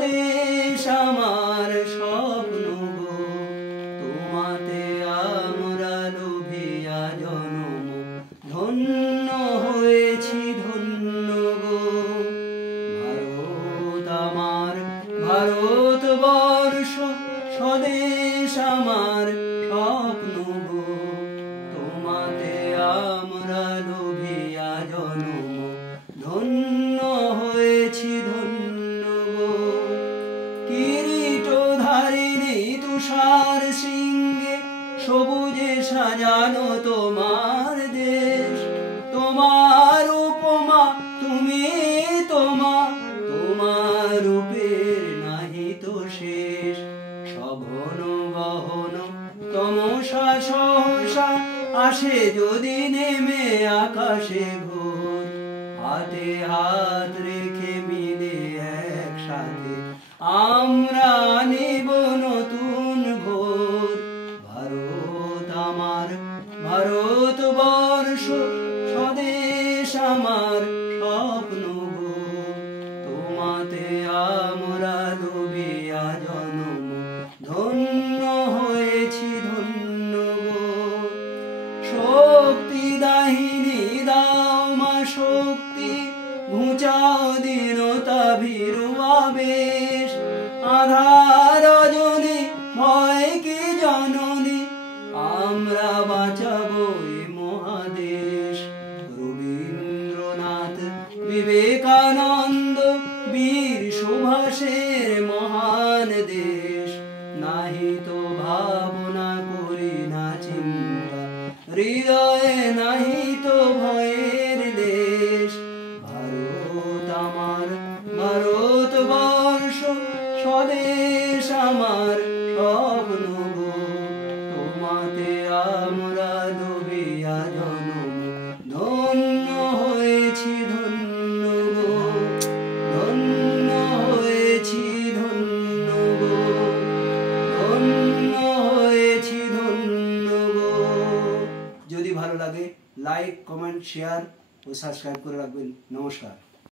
স্বদেশ আমার স্বপ্ন গো, তোমাতে আমরা লোভিয়া জনম ধন্য হয়েছি ধন্য গো। ভারত আমার ভারতবর্ষ স্বদেশ আমার স্বপ্ন গো, তোমাতে আমরা লোভিয়া জনম ধন্য হয়েছি ধন্য গো। কিরীটধারিণী তুষার শৃঙ্গে সবুজে সাজানো তোমার দেশ, তোমার উপমা তুমি তোমার রূপের নাহি তো শেষ। সঘন গহন তমসা সহসা আসে যদি নেমে আকাশে ঘোর, হাতে হাত রেখে মিলে একসাথে আমরা নিব নতুন ভোর। ভারত আমার ভারতবর্ষ স্বদেশ আমার স্বপ্ন গো, তোমাতে আমরা লোভিয়া জনম ধন্য হয়েছি ধন্য গো। শক্তি দাহিনী দাও মা শক্তি, ঘুচাও দীনতা ভীরু আবেশ। আধার রজনী ভয় কি জননী, আমরা বাঁচাবো এ মহাদেশ। রবীন্দ্রনাথ বিবেকানন্দ বীর সুভাষের মহান দেশ, নাহি তো ভাবনা করি না চিন্তা, হৃদয়ে নাহি তো ভয়ের দেশ। ভারত আমার ভারতবর্ষ স্বদেশ আমার স্বপ্ন গো, তোমাতে আমরা লোভিয়া জনম ধন্য হয়েছি ধন্য গো, ধন্য হয়েছি ধন্য গো, ধন্য হয়েছি ধন্য গো। যদি ভালো লাগে লাইক কমেন্ট শেয়ার ও সাবস্ক্রাইব করে রাখবেন। নমস্কার।